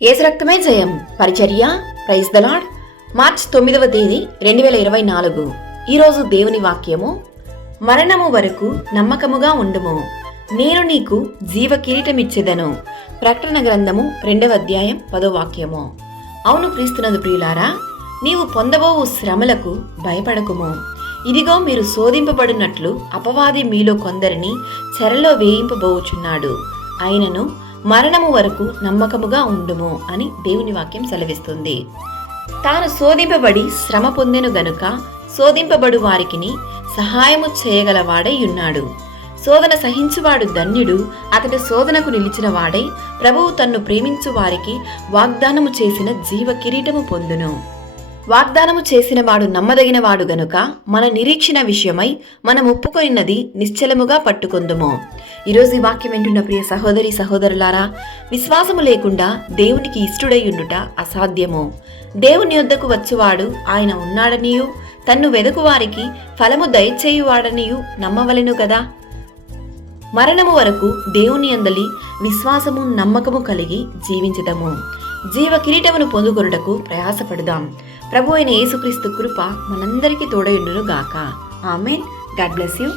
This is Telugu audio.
యేసు రక్తమే జయం పరిచర్య ప్రైజ్ ద లార్డ్. మార్చి 9వ తేదీ 2024. ఈరోజు దేవుని వాక్యము, మరణము వరకు నమ్మకముగా ఉండుము, నేను నీకు జీవ కిరీటమిచ్చెదను. ప్రకటన గ్రంథము 2వ అధ్యాయం 10వ వాక్యము. అవును క్రీస్తునందు ప్రియులారా, నీవు పొందబోవు శ్రమలకు భయపడకుము. ఇదిగో మీరు శోధింపబడినట్లు అపవాది మీలో కొందరిని చెరలో వేయింపబోచున్నాడు, ఆయనను మరణము వరకు నమ్మకముగా ఉండుము అని దేవుని వాక్యం సెలవిస్తుంది. తాను శోధింపబడి శ్రమ పొందెను గనుక శోధింపబడు వారికిని సహాయము చేయగలవాడై ఉన్నాడు. శోధన సహించువాడు ధన్యుడు, అతడు శోధనకు నిలిచిన వాడై ప్రభువు తన్ను ప్రేమించు వారికి వాగ్దానము చేసిన జీవ కిరీటము పొందును. వాగ్దానము చేసిన వాడు నమ్మదగిన వాడు గనుక మన నిరీక్షణ విషయమై మనం ఒప్పుకొనినది నిశ్చలముగా పట్టుకొందుము. ఈరోజు ఈ వాక్యం వింటున్న ప్రియ సహోదరి సహోదరులారా, విశ్వాసము లేకుండా దేవునికి ఇష్టడై ఉండుట అసాధ్యము. దేవుని యొద్దకు వచ్చువాడు ఆయన ఉన్నాడనియు తన్ను వెదకు వారికి ఫలము దయచేయువాడనియు నమ్మవలెను కదా. మరణము వరకు దేవుని యందలి విశ్వాసము నమ్మకము కలిగి జీవించదము. జీవ కిరీటమును పొందుకొనుటకు ప్రయాసపడుదాం. ప్రభు అయిన యేసుక్రీస్తు కృప మనందరికీ తోడయుండును గాక. ఆమేన్. God bless you.